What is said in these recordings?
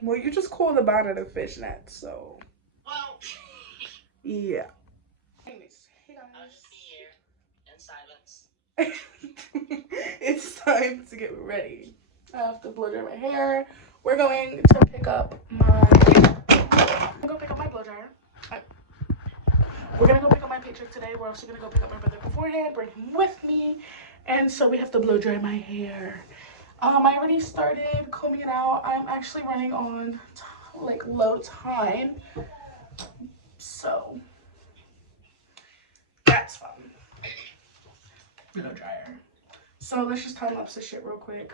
Well, you just call the bonnet a fishnet, so. Well. Yeah. Anyways, hey guys. I'll just be here in silence. It's time to get ready. I have to blow dry my hair. We're going to pick up my. Blow dryer. We're gonna go pick up my paycheck today. We're also gonna go pick up my brother beforehand, bring him with me, and so we have to blow dry my hair. I already started combing it out. I'm actually running on like low time, so that's fun. Blow dryer. So let's just time lapse this shit real quick.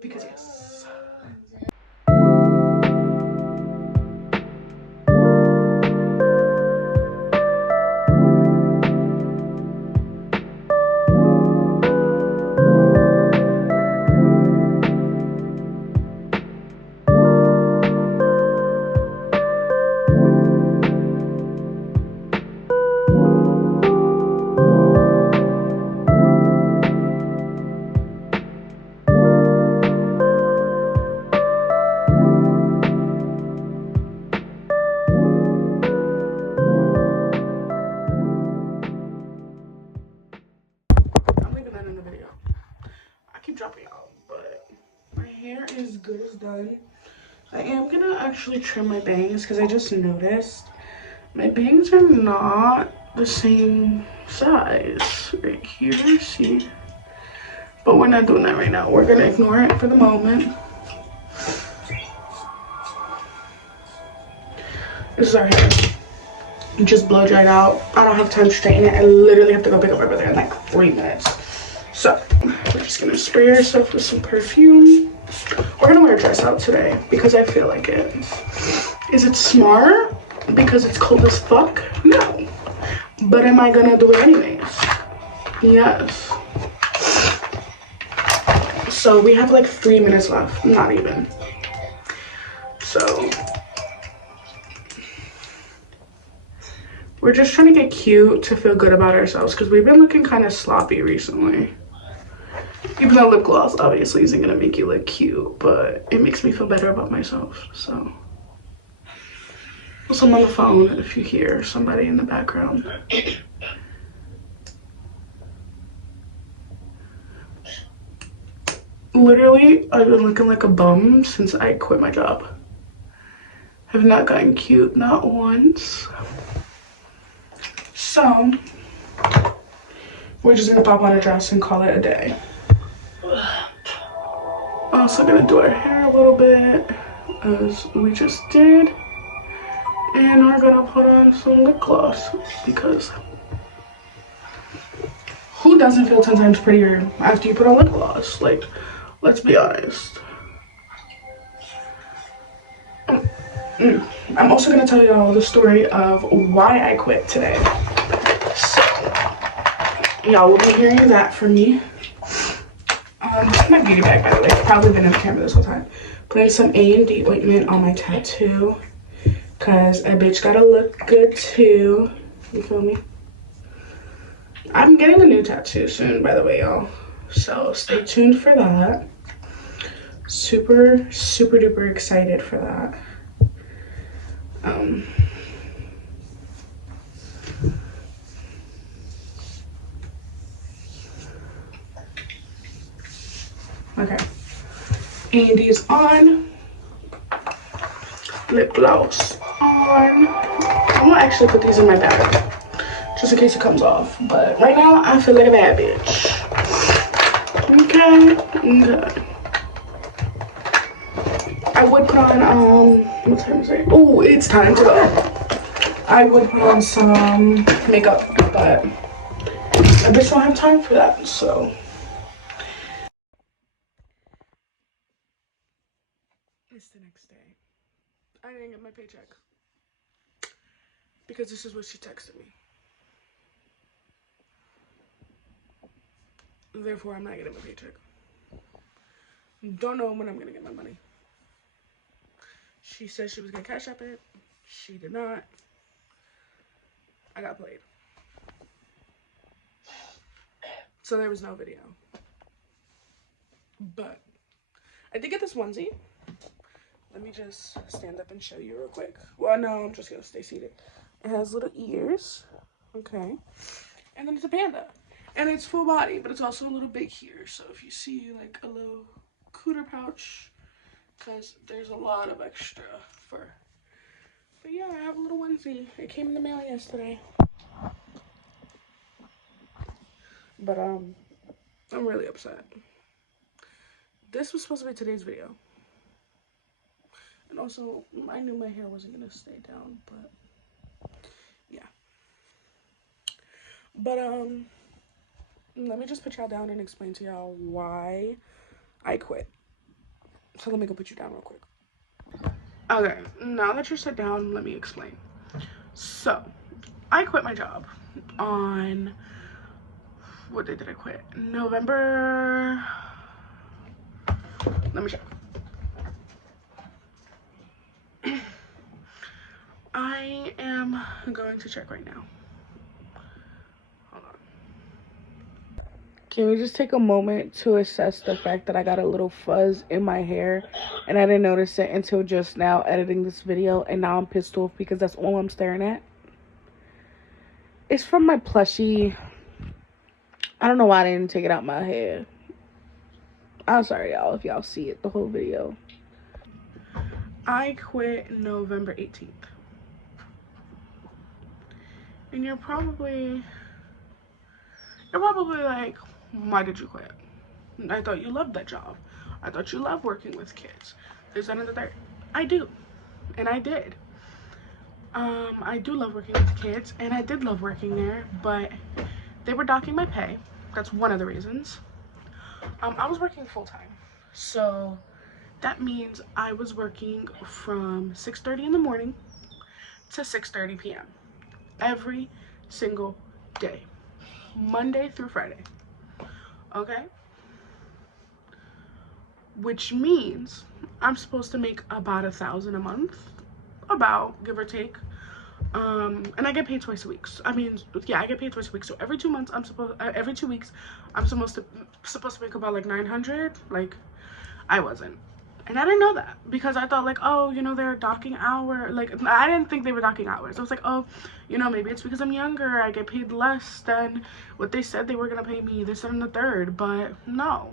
Because yes. Dropping out, but my hair is good as done. I am gonna actually trim my bangs because I just noticed my bangs are not the same size right here. See, but we're not doing that right now. We're gonna ignore it for the moment. This is our hair. Just blow dried out. I don't have time to straighten it. I literally have to go pick up my brother in like 3 minutes. So we're just gonna spray ourselves with some perfume. We're gonna wear a dress out today because I feel like it. Is it smart because it's cold as fuck? No. But am I gonna do it anyways? Yes. So we have like 3 minutes left, not even. So we're just trying to get cute to feel good about ourselves because we've been looking kind of sloppy recently. Even though lip gloss obviously isn't gonna make you look cute, but it makes me feel better about myself, so. Also, I'm on the phone if you hear somebody in the background. Literally, I've been looking like a bum since I quit my job. Have not gotten cute, not once. So, we're just gonna pop on a dress and call it a day. Also gonna do our hair a little bit, as we just did. And we're gonna put on some lip gloss, because who doesn't feel 10 times prettier after you put on lip gloss? Like, let's be honest. I'm also gonna tell y'all the story of why I quit today. So, y'all will be hearing that from me. This is my beauty bag, by the way. I've probably been in the camera this whole time. Putting some A&D ointment on my tattoo, cause a bitch gotta look good too. You feel me? I'm getting a new tattoo soon, by the way, y'all. So stay tuned for that. Super, super duper excited for that. Okay. A&D is on. Lip gloss on. I'm gonna actually put these in my bag just in case it comes off. But right now, I feel like a bad bitch. Okay. I would put on, what time is it? Oh, it's time to go. I would put on some makeup, but I just don't have time for that, so. It's the next day. I didn't get my paycheck because this is what she texted me. Therefore, I'm not getting my paycheck. Don't know when I'm gonna get my money. She said she was gonna cash up it. She did not. I got played. So there was no video. But I did get this onesie. Let me just stand up and show you real quick. Well, no, I'm just gonna stay seated. It has little ears, okay, and then it's a panda, and it's full body, but it's also a little big here. So if you see like a little cooter pouch, because there's a lot of extra fur. But yeah, I have a little onesie. It came in the mail yesterday. But I'm really upset. This was supposed to be today's video. And also, I knew my hair wasn't gonna stay down, but yeah. But let me just put y'all down and explain to y'all why I quit. So let me go put you down real quick. Okay, now that you're sit down, let me explain. So, I quit my job on, what day did I quit? November, let me check. I am going to check right now. Hold on. Can we just take a moment to assess the fact that I got a little fuzz in my hair and I didn't notice it until just now editing this video, and now I'm pissed off because that's all I'm staring at? It's from my plushie. I don't know why I didn't take it out my hair. I'm sorry, y'all, if y'all see it the whole video. I quit November 18th. And you're probably like, why did you quit? I thought you loved that job. I thought you loved working with kids. There's that and the third. I do. And I did. I do love working with kids, and I did love working there, but they were docking my pay. That's one of the reasons. I was working full-time. So that means I was working from 6:30 in the morning to 6:30 p.m. every single day, Monday through Friday. Okay? Which means I'm supposed to make about $1,000 a month, about, give or take. And I get paid twice a week. So, I mean, yeah, I get paid twice a week. So every 2 months, every 2 weeks, I'm supposed to make about like 900. Like, I wasn't. And I didn't know that, because I thought like, oh, you know, they're docking hour. Like, I didn't think they were docking hours. I was like, oh, you know, maybe it's because I'm younger. I get paid less than what they said they were going to pay me. This and the third. But no.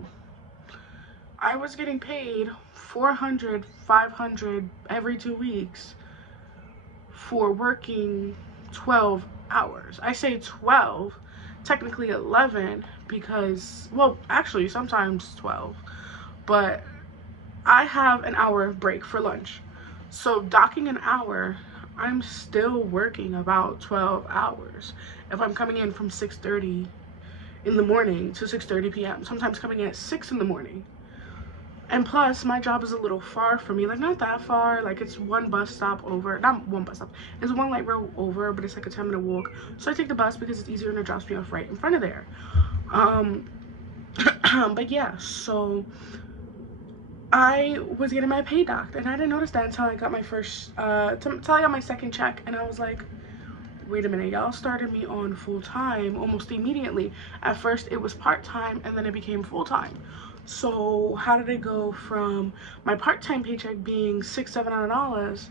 I was getting paid $400, $500 every 2 weeks for working 12 hours. I say 12, technically 11, because, well, actually sometimes 12, but I have an hour break for lunch. So docking an hour, I'm still working about 12 hours if I'm coming in from 6:30 in the morning to 6:30 p.m. Sometimes coming in at 6 in the morning. And plus, my job is a little far from me. Like, not that far. Like, it's one bus stop over. Not one bus stop. It's one light rail over, but it's like a 10-minute walk. So I take the bus because it's easier, and it drops me off right in front of there. But yeah, so I was getting my pay docked, and I didn't notice that until I got my until I got my second check, and I was like, wait a minute, y'all started me on full-time almost immediately. At first, it was part-time, and then it became full-time. So how did it go from my part-time paycheck being $600-$700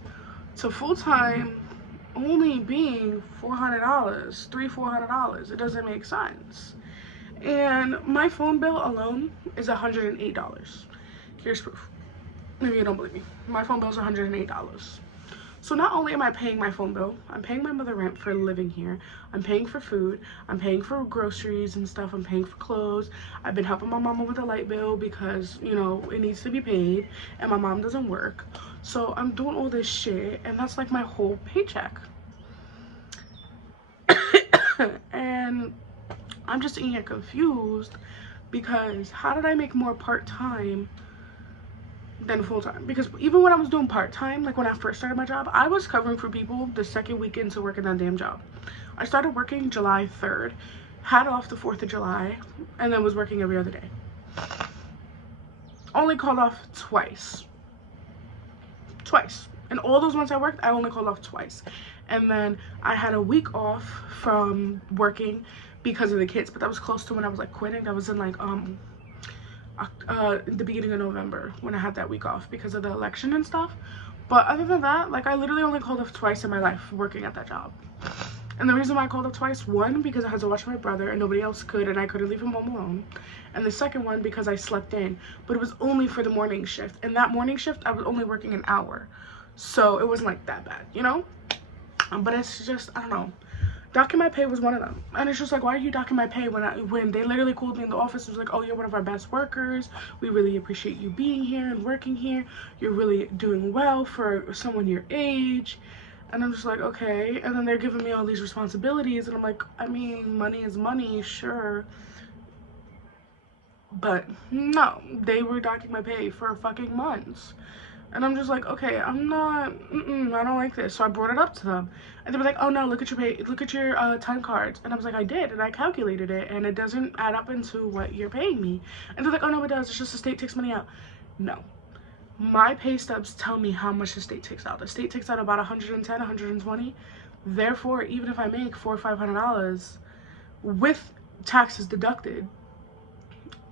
to full-time only being $400, $400? It doesn't make sense. And my phone bill alone is $108. Here's proof. Maybe you don't believe me. My phone bill is $108. So not only am I paying my phone bill, I'm paying my mother rent for living here, I'm paying for food, I'm paying for groceries and stuff, I'm paying for clothes. I've been helping my mama with the light bill because, you know, it needs to be paid, and my mom doesn't work. So I'm doing all this shit, and that's like my whole paycheck. And I'm just sitting here confused, because how did I make more part-time than full-time? Because even when I was doing part-time, like when I first started my job, I was covering for people the second weekend to work in that damn job. I started working July 3rd, had off the 4th of July, and then was working every other day. Only called off twice. And all those months I worked, I only called off twice. And then I had a week off from working because of the kids, but that was close to when I was like quitting. That was in like the beginning of November when I had that week off because of the election and stuff. But other than that, like, I literally only called off twice in my life working at that job. And the reason why I called off twice, one, because I had to watch my brother and nobody else could, and I couldn't leave him home alone. And the second one, because I slept in, but it was only for the morning shift. And that morning shift, I was only working an hour. So it wasn't like that bad, you know? But it's just, I don't know. Docking my pay was one of them. And it's just like, why are you docking my pay when they literally called me in the office and was like, oh, you're one of our best workers. We really appreciate you being here and working here. You're really doing well for someone your age. And I'm just like, okay. And then they're giving me all these responsibilities. And I'm like, I mean, money is money, sure. But no, they were docking my pay for fucking months. And I'm just like, okay, I'm not, I don't like this. So I brought it up to them. And they were like, oh no, look at your pay, look at your time cards. And I was like, I did, and I calculated it, and it doesn't add up into what you're paying me. And they're like, oh no, it does, it's just the state takes money out. No. My pay stubs tell me how much the state takes out. The state takes out about 110, 120. Therefore, even if I make $400 or $500 with taxes deducted,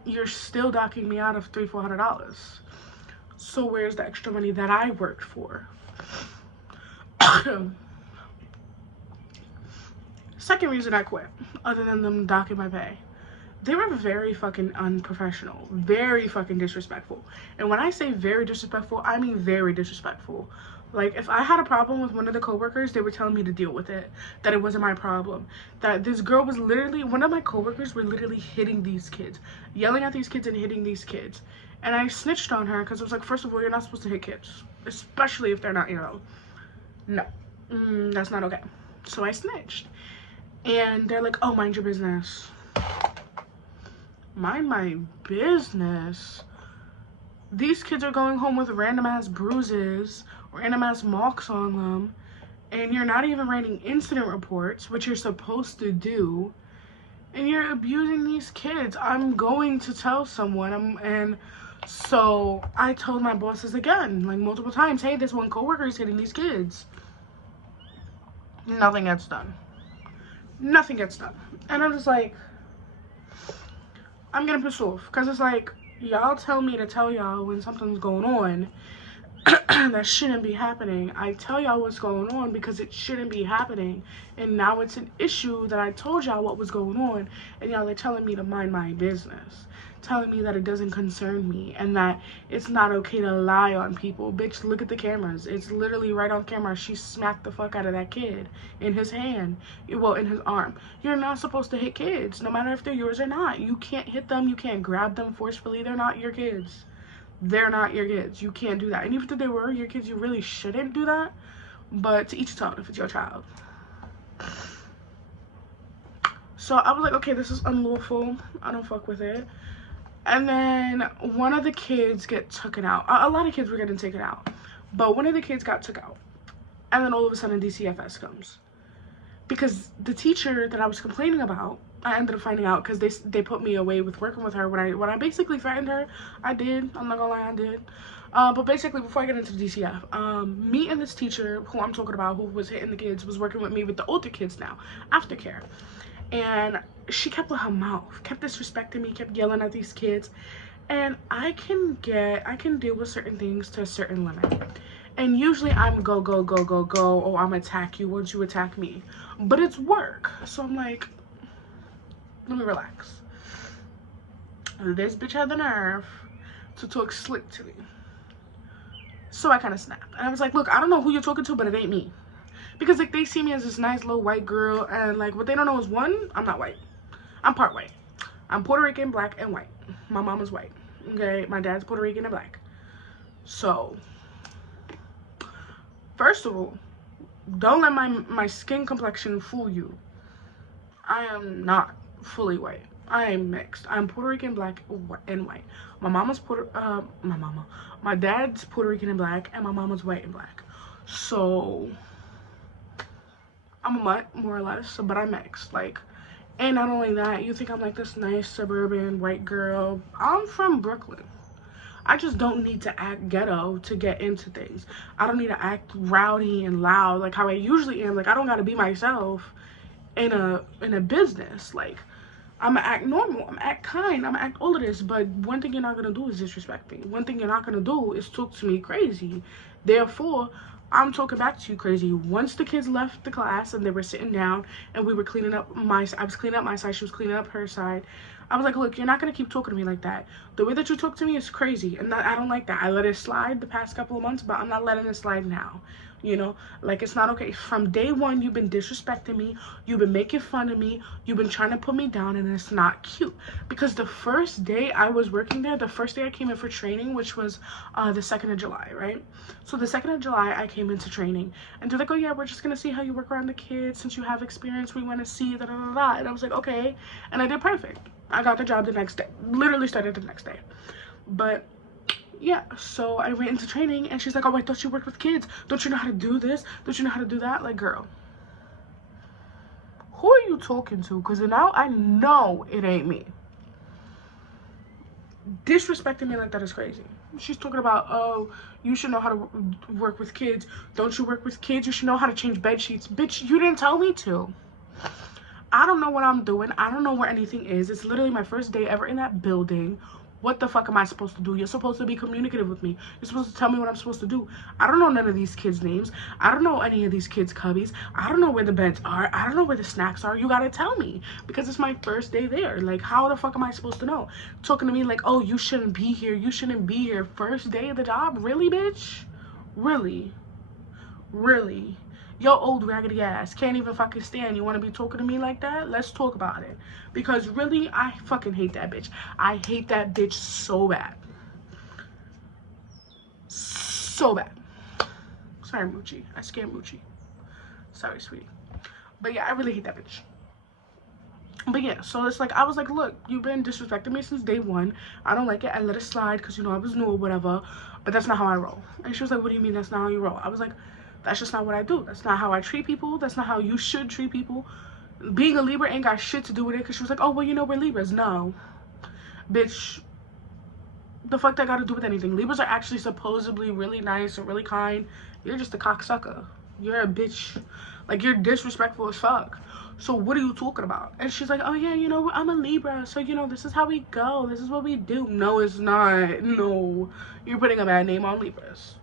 you're still docking me out of $300 or $400. So where's the extra money that I worked for? Second reason I quit, other than them docking my pay, they were very fucking unprofessional, very fucking disrespectful. And when I say very disrespectful, I mean very disrespectful. Like, if I had a problem with one of the coworkers, they were telling me to deal with it, that it wasn't my problem, that this girl was literally, one of my coworkers were literally hitting these kids, yelling at these kids and hitting these kids. And I snitched on her because I was like, first of all, you're not supposed to hit kids, especially if they're not, you know, no, that's not okay. So I snitched. And they're like, oh, mind your business. Mind my business? These kids are going home with random ass bruises, random ass marks on them, and you're not even writing incident reports, which you're supposed to do, and you're abusing these kids. I'm going to tell someone. And so I told my bosses again, like multiple times, hey, this one coworker is hitting these kids. Nothing gets done. Nothing gets done. And I'm just like, I'm getting pissed off, because it's like, y'all tell me to tell y'all when something's going on that shouldn't be happening. I tell y'all what's going on because it shouldn't be happening, and now it's an issue that I told y'all what was going on, and y'all are telling me to mind my business, telling me that it doesn't concern me, and that it's not okay to lie on people. Bitch, look at the cameras. It's literally right on camera. She smacked the fuck out of that kid in his hand, well, in his arm. You're not supposed to hit kids, no matter if they're yours or not. You can't hit them. You can't grab them forcefully. They're not your kids. They're not your kids. You can't do that. And even if they were your kids, you really shouldn't do that. But to each his own if it's your child. So I was like, okay, this is unlawful. I don't fuck with it. And then one of the kids get taken out. A lot of kids were getting taken out. But one of the kids got took out. And then all of a sudden DCFS comes. Because the teacher that I was complaining about, I ended up finding out because they put me away with working with her when I basically threatened her. I did. I'm not gonna lie, I did. But basically, before I get into the DCF, me and this teacher who I'm talking about, who was hitting the kids, was working with me with the older kids now, aftercare. And she kept with her mouth, kept disrespecting me, kept yelling at these kids. And I can deal with certain things to a certain limit. And usually I'm go, or I'm attack you once you attack me. But it's work. So I'm like, let me relax. This bitch had the nerve to talk slick to me. So I kind of snapped. And I was like, look, I don't know who you're talking to, but it ain't me. Because, like, they see me as this nice little white girl. And, like, what they don't know is, one, I'm not white. I'm part white. I'm Puerto Rican, black, and white. My mama's white. Okay? My dad's Puerto Rican and black. So, first of all, don't let my skin complexion fool you. I am not fully white. I am mixed. I'm Puerto Rican, black, and white. My dad's Puerto Rican and black, and my mama's white and black. So I'm a mutt, more or less, but I'm mixed. Like, and not only that, you think I'm like this nice suburban white girl. I'm from Brooklyn. I just don't need to act ghetto to get into things. I don't need to act rowdy and loud like how I usually am. Like, I don't gotta be myself in a business. Like, I'm gonna act normal, I'm gonna act kind, I'm gonna act all of this, but one thing you're not gonna do is disrespect me. One thing you're not gonna do is talk to me crazy. Therefore, I'm talking back to you crazy. Once the kids left the class and they were sitting down and we were cleaning up I was cleaning up my side, she was cleaning up her side. I was like, look, you're not gonna keep talking to me like that. The way that you talk to me is crazy, and I don't like that. I let it slide the past couple of months, but I'm not letting it slide now. You know, like, it's not okay. From day one, you've been disrespecting me, you've been making fun of me, you've been trying to put me down, and it's not cute. Because the first day I was working there, the first day I came in for training, which was the 2nd of July, right? So the 2nd of July, I came into training, and they're like, oh yeah, we're just gonna see how you work around the kids. Since you have experience, we want to see da da da da. And I was like, okay, and I did perfect. I got the job the next day, literally started the next day. But yeah, so I went into training and she's like, oh, I thought you worked with kids. Don't you know how to do this? Don't you know how to do that? Like, girl, who are you talking to? Because now I know it ain't me. Disrespecting me like that is crazy. She's talking about, oh, you should know how to work with kids. Don't you work with kids? You should know how to change bed sheets. Bitch, you didn't tell me to. I don't know what I'm doing. I don't know where anything is. It's literally my first day ever in that building. What the fuck am I supposed to do? You're supposed to be communicative with me. You're supposed to tell me what I'm supposed to do. I don't know none of these kids' names. I don't know any of these kids' cubbies. I don't know where the beds are. I don't know where the snacks are. You gotta tell me. Because it's my first day there. Like, how the fuck am I supposed to know? Talking to me like, oh, you shouldn't be here. You shouldn't be here. First day of the job? Really, bitch? Really? Really? Yo, old raggedy ass can't even fucking stand. You want to be talking to me like that? Let's talk about it. Because really, I fucking hate that bitch. I hate that bitch so bad. So bad. Sorry, Moochie. I scared Moochie. Sorry, sweetie. But yeah, I really hate that bitch. But yeah, so it's like, I was like, look, you've been disrespecting me since day one. I don't like it. I let it slide because, you know, I was new or whatever. But that's not how I roll. And she was like, what do you mean that's not how you roll? I was like, that's just not what I do. That's not how I treat people. That's not how you should treat people. Being a Libra ain't got shit to do with it. Because she was like, oh, well, you know, we're Libras. No. Bitch, the fuck that got to do with anything? Libras are actually supposedly really nice and really kind. You're just a cocksucker. You're a bitch. Like, you're disrespectful as fuck. So what are you talking about? And she's like, oh yeah, you know, I'm a Libra, so you know, this is how we go, this is what we do. No, it's not. No, you're putting a bad name on Libras,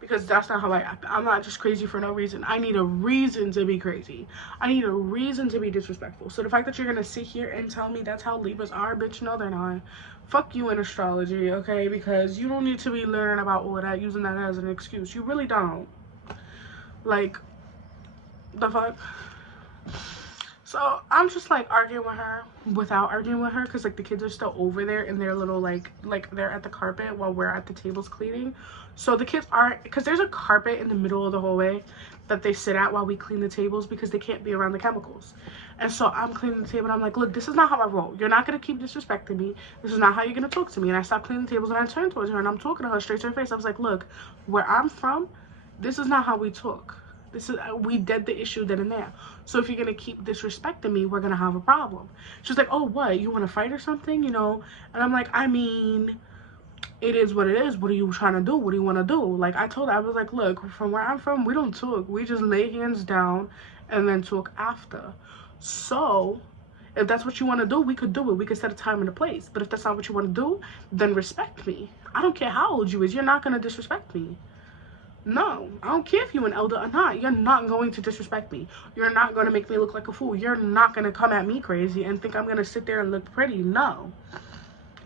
because that's not how I act. I'm not just crazy for no reason. I need a reason to be crazy. I need a reason to be disrespectful. So the fact that you're gonna sit here and tell me that's how Libras are, bitch, no, they're not. Fuck you in astrology, okay? Because you don't need to be learning about all of that, using that as an excuse. You really don't. Like, the fuck? So I'm just like arguing with her without arguing with her, because like the kids are still over there in their little like they're at the carpet while we're at the tables cleaning. So the kids aren't, because there's a carpet in the middle of the hallway that they sit at while we clean the tables, because they can't be around the chemicals. And so I'm cleaning the table and I'm like, look, this is not how I roll. You're not gonna keep disrespecting me. This is not how you're gonna talk to me. And I stopped cleaning the tables and I turned towards her and I'm talking to her straight to her face. I was like, look, where I'm from, this is not how we talk. This is, we dead the issue then and there. So if you're gonna keep disrespecting me, we're gonna have a problem. She's like, oh, what, you want to fight or something, you know? And I'm like, I mean, it is what it is. What are you trying to do? What do you want to do? Like, I told her, I was like, look, from where I'm from, we don't talk. We just lay hands down and then talk after. So if that's what you want to do, we could do it. We could set a time and a place. But if that's not what you want to do, then respect me. I don't care how old you is. You're not gonna disrespect me. No, I don't care if you're an elder or not. You're not going to disrespect me. You're not going to make me look like a fool. You're not going to come at me crazy and think I'm going to sit there and look pretty. No.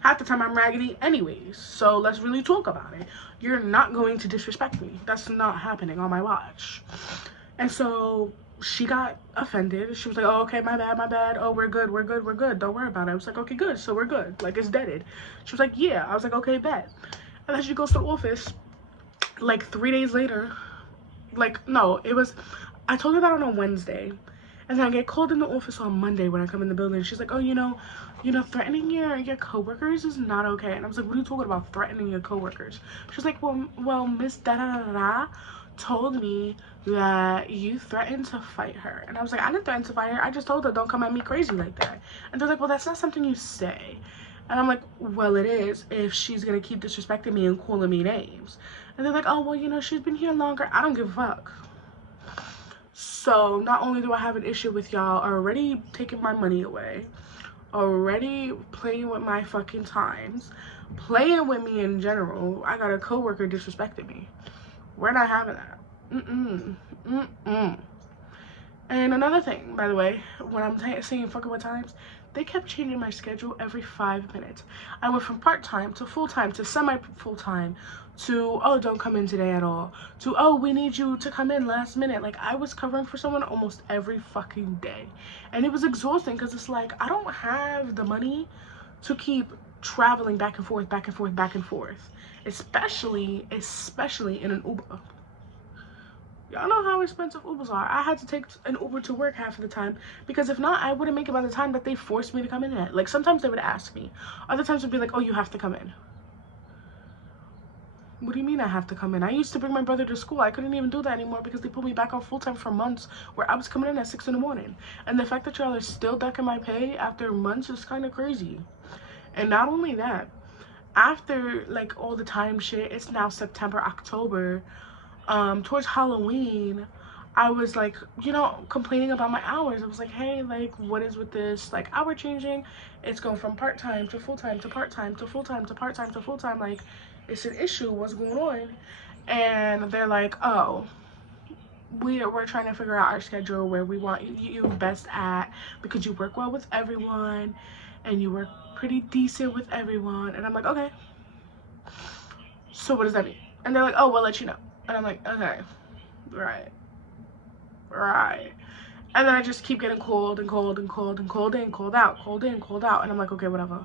Half the time I'm raggedy anyways. So let's really talk about it. You're not going to disrespect me. That's not happening on my watch. And so she got offended. She was like, oh, okay, my bad, my bad. Oh, we're good, we're good, we're good. Don't worry about it. I was like, okay, good. So we're good. Like, it's deaded. She was like, yeah. I was like, okay, bet. And then she goes to the office. Like 3 days later, like, no, it was, I told her that on a Wednesday, and then I get called in the office on Monday when I come in the building. She's like, oh, you know, threatening your coworkers is not okay. And I was like, what are you talking about, threatening your coworkers? She's like, well, Miss da-da-da-da told me that you threatened to fight her. And I was like, I didn't threaten to fight her. I just told her, don't come at me crazy like that. And they're like, well, that's not something you say. And I'm like, well, it is if she's going to keep disrespecting me and calling me names. And they're like, oh, well, you know, she's been here longer. I don't give a fuck. So not only do I have an issue with y'all already taking my money away, already playing with my fucking times, playing with me in general. I got a coworker disrespecting me. We're not having that. And another thing, by the way, when I'm saying fucking with times, they kept changing my schedule every 5 minutes. I went from part-time to full-time to semi-full-time to, oh, don't come in today at all, to, oh, we need you to come in last minute. Like, I was covering for someone almost every fucking day. And it was exhausting because it's like, I don't have the money to keep traveling back and forth, back and forth, back and forth. Especially in an Uber. Y'all know how expensive Ubers are. I had to take an Uber to work half of the time because if not, I wouldn't make it by the time that they forced me to come in at. Like, sometimes they would ask me. Other times it would be like, oh, you have to come in. What do you mean I have to come in? I used to bring my brother to school. I couldn't even do that anymore because they put me back on full-time for months where I was coming in at 6 in the morning. And the fact that y'all are still ducking my pay after months is kind of crazy. And not only that, after, like, all the time shit, it's now September, October, towards Halloween, I was like, you know, complaining about my hours. I was like, hey, like, what is with this, like, hour changing? It's going from part-time to full-time to part-time to full-time to part-time to full-time. Like, it's an issue. What's going on? And they're like, oh, we're trying to figure out our schedule where we want you best at because you work well with everyone and you work pretty decent with everyone. And I'm like, okay, so what does that mean? And they're like, oh, we'll let you know. And I'm like, okay, right. And then I just keep getting called and called and called and called in, called out, called in, called out. And I'm like, okay, whatever.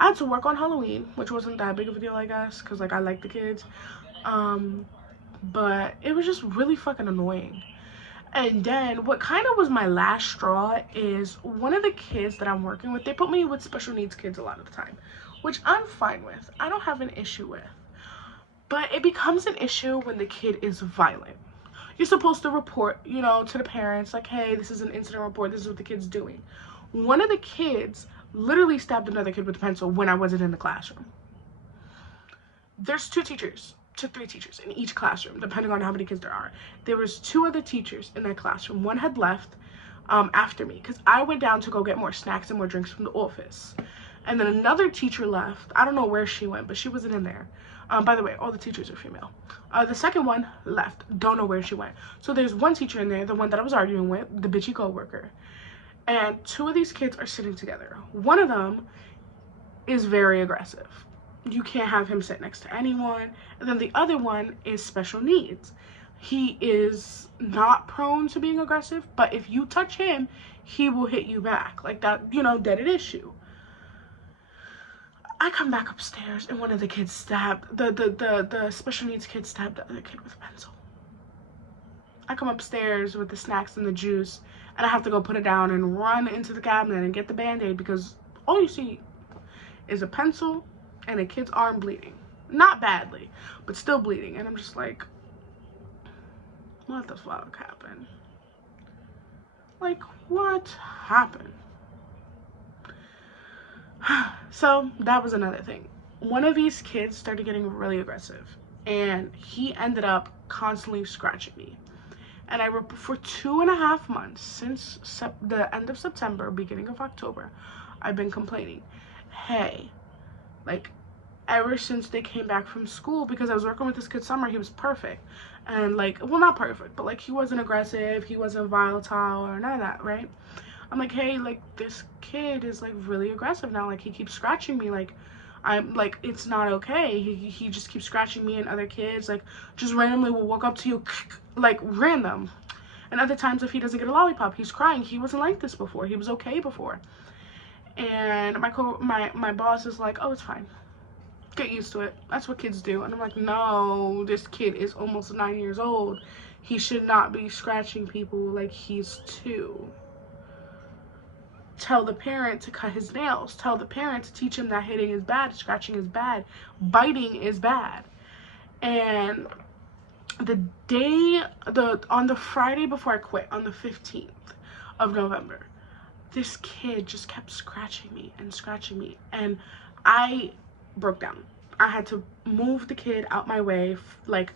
I had to work on Halloween, which wasn't that big of a deal, I guess, because, like, I like the kids. But it was just really fucking annoying. And then what kind of was my last straw is one of the kids that I'm working with, they put me with special needs kids a lot of the time, which I'm fine with. I don't have an issue with. But it becomes an issue when the kid is violent. You're supposed to report, you know, to the parents, like, hey, this is an incident report, this is what the kid's doing. One of the kids literally stabbed another kid with a pencil when I wasn't in the classroom. There's 2 teachers to 3 teachers in each classroom, depending on how many kids there are. There was 2 other teachers in that classroom. One had left after me because I went down to go get more snacks and more drinks from the office. And then another teacher left. I don't know where she went, but she wasn't in there. By the way, all the teachers are female. The second one left. Don't know where she went. So there's one teacher in there, the one that I was arguing with, the bitchy co-worker. And 2 of these kids are sitting together. One of them is very aggressive. You can't have him sit next to anyone. And then the other one is special needs. He is not prone to being aggressive, but if you touch him, he will hit you back. Like that, you know, dead at issue. I come back upstairs and one of the kids stabbed, the special needs kid stabbed the other kid with a pencil. I come upstairs with the snacks and the juice and I have to go put it down and run into the cabinet and get the Band-Aid because all you see is a pencil and a kid's arm bleeding. Not badly, but still bleeding. And I'm just like, what the fuck happened? Like, what happened? So that was another thing. One of these kids started getting really aggressive and he ended up constantly scratching me. And for 2.5 months, since the end of September, beginning of October, I've been complaining, hey, like, ever since they came back from school, because I was working with this kid summer, he was perfect. And, like, well, not perfect, but, like, he wasn't aggressive, he wasn't volatile, or none of that, right? I'm like, hey, like, this kid is, like, really aggressive now. Like, he keeps scratching me. Like, I'm, like, it's not okay. He just keeps scratching me and other kids. Like, just randomly will walk up to you, like, random. And other times, if he doesn't get a lollipop, he's crying. He wasn't like this before. He was okay before. And my boss is like, oh, it's fine. Get used to it. That's what kids do. And I'm like, no, this kid is almost 9 years old. He should not be scratching people like he's 2. Tell the parent to cut his nails. Tell the parent to teach him that hitting is bad, scratching is bad, biting is bad. And on the Friday before I quit, on the 15th of November, this kid just kept scratching me, and I broke down. I had to move the kid out my way, like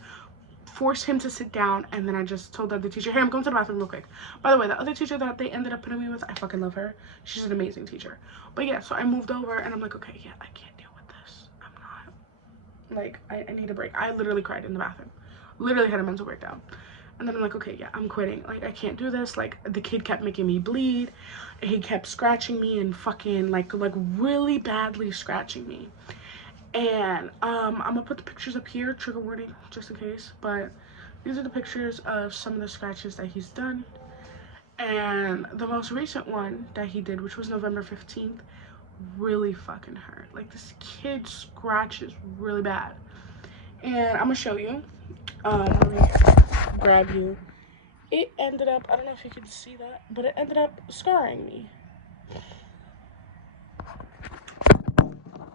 forced him to sit down, and then I just told the other teacher, hey, I'm going to the bathroom real quick. By the way, the other teacher that they ended up putting me with, I fucking love her. She's an amazing teacher. But yeah, so I moved over, and I'm like, okay, yeah, I can't deal with this. I'm not, like, I need a break. I literally cried in the bathroom. Literally had a mental breakdown. And then I'm like, okay, yeah, I'm quitting. Like, I can't do this. Like, the kid kept making me bleed. He kept scratching me and fucking, like really badly scratching me. And I'm gonna put the pictures up here, trigger warning, just in case. But these are the pictures of some of the scratches that he's done. And the most recent one that he did, which was November 15th, really fucking hurt. Like, this kid scratches really bad. And I'm gonna show you. Let me grab you. It ended up, I don't know if you can see that, but it ended up scarring me.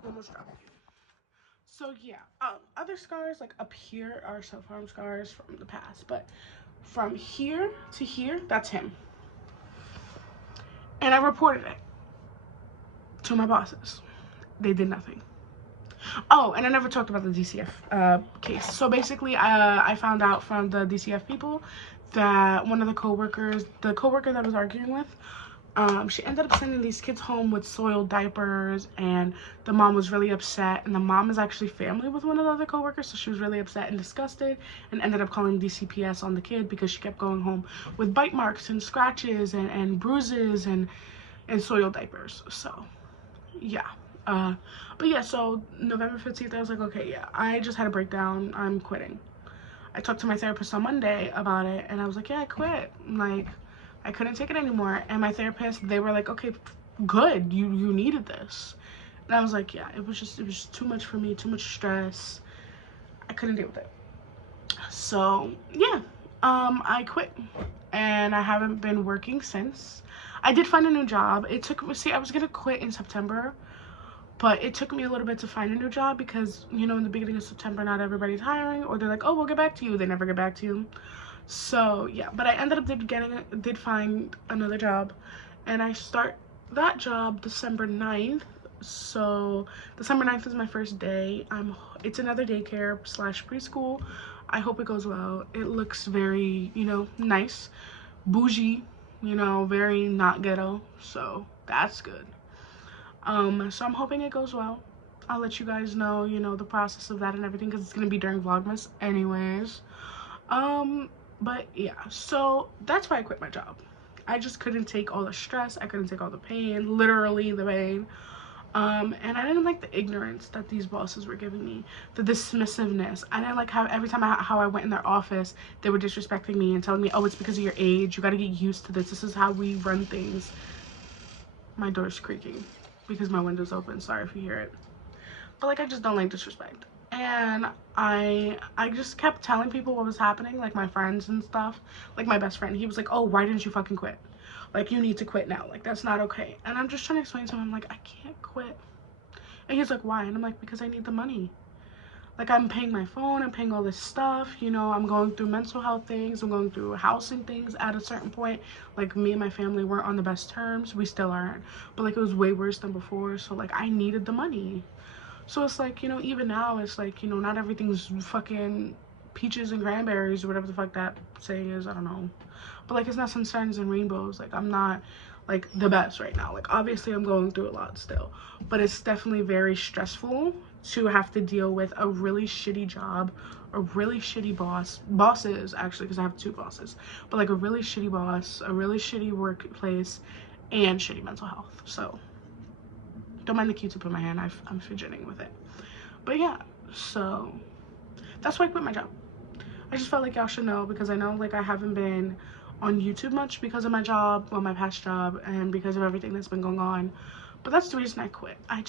Almost dropped you. So yeah, other scars like up here are self-harm scars from the past, but from here to here, that's him. And I reported it to my bosses. They did nothing. Oh, and I never talked about the DCF case. So basically, I found out from the DCF people that one of the co-worker that I was arguing with, she ended up sending these kids home with soiled diapers, and the mom was really upset. And the mom is actually family with one of the other co-workers, so she was really upset and disgusted, and ended up calling DCPS on the kid because she kept going home with bite marks and scratches and bruises and soiled diapers. So yeah. But yeah, so November 15th, I was like, okay, yeah, I just had a breakdown. I'm quitting. I talked to my therapist on Monday about it, and I was like, yeah, I quit. Like, I couldn't take it anymore. And my therapist, they were like, okay, good, you needed this. And I was like, yeah, it was just too much for me, too much stress. I couldn't deal with it. So yeah, I quit, and I haven't been working since. I did find a new job. It took me, see, I was gonna quit in September, but it took me a little bit to find a new job because, you know, in the beginning of September, not everybody's hiring, or they're like, oh, we'll get back to you. They never get back to you. So yeah, but I ended up did find another job, and I start that job December 9th. So December 9th is my first day. It's another daycare slash preschool. I hope it goes well. It looks very, you know, nice, bougie, you know, very not ghetto. So that's good. So I'm hoping it goes well. I'll let you guys know, you know, the process of that and everything, because it's gonna be during Vlogmas anyways. But yeah, so that's why I quit my job. I just couldn't take all the stress. I couldn't take all the pain, literally the pain. And I didn't like the ignorance that these bosses were giving me, the dismissiveness. I didn't like how every time how I went in their office, they were disrespecting me and telling me, oh, it's because of your age. You got to get used to this. This is how we run things. My door's creaking because my window's open. Sorry if you hear it. But like, I just don't like disrespect. And I just kept telling people what was happening, like my friends and stuff. Like my best friend, he was like, oh, why didn't you fucking quit? Like, you need to quit now. Like, that's not okay. And I'm just trying to explain to him, like, I can't quit. And he's like, why? And I'm like, because I need the money. Like, I'm paying my phone, I'm paying all this stuff, you know, I'm going through mental health things, I'm going through housing things at a certain point. Like, me and my family weren't on the best terms. We still aren't. But like, it was way worse than before. So like, I needed the money. So it's like, you know, even now, it's like, you know, not everything's fucking peaches and cranberries or whatever the fuck that saying is. I don't know. But like, it's not sunshines and rainbows. Like, I'm not like the best right now. Like, obviously I'm going through a lot still, but it's definitely very stressful to have to deal with a really shitty job, a really shitty bosses actually, because I have two bosses, but like a really shitty boss, a really shitty workplace, and shitty mental health. So don't mind the Q-tip in my hand. I'm fidgeting with it. But yeah, so that's why I quit my job. I just felt like y'all should know, because I know like I haven't been on YouTube much because of my job, or my past job, and because of everything that's been going on. But that's the reason I quit. I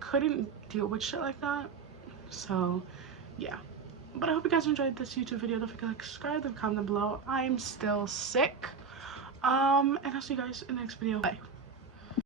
couldn't deal with shit like that. So yeah. But I hope you guys enjoyed this YouTube video. Don't forget to like, subscribe, and comment below. I'm still sick. And I'll see you guys in the next video. Bye.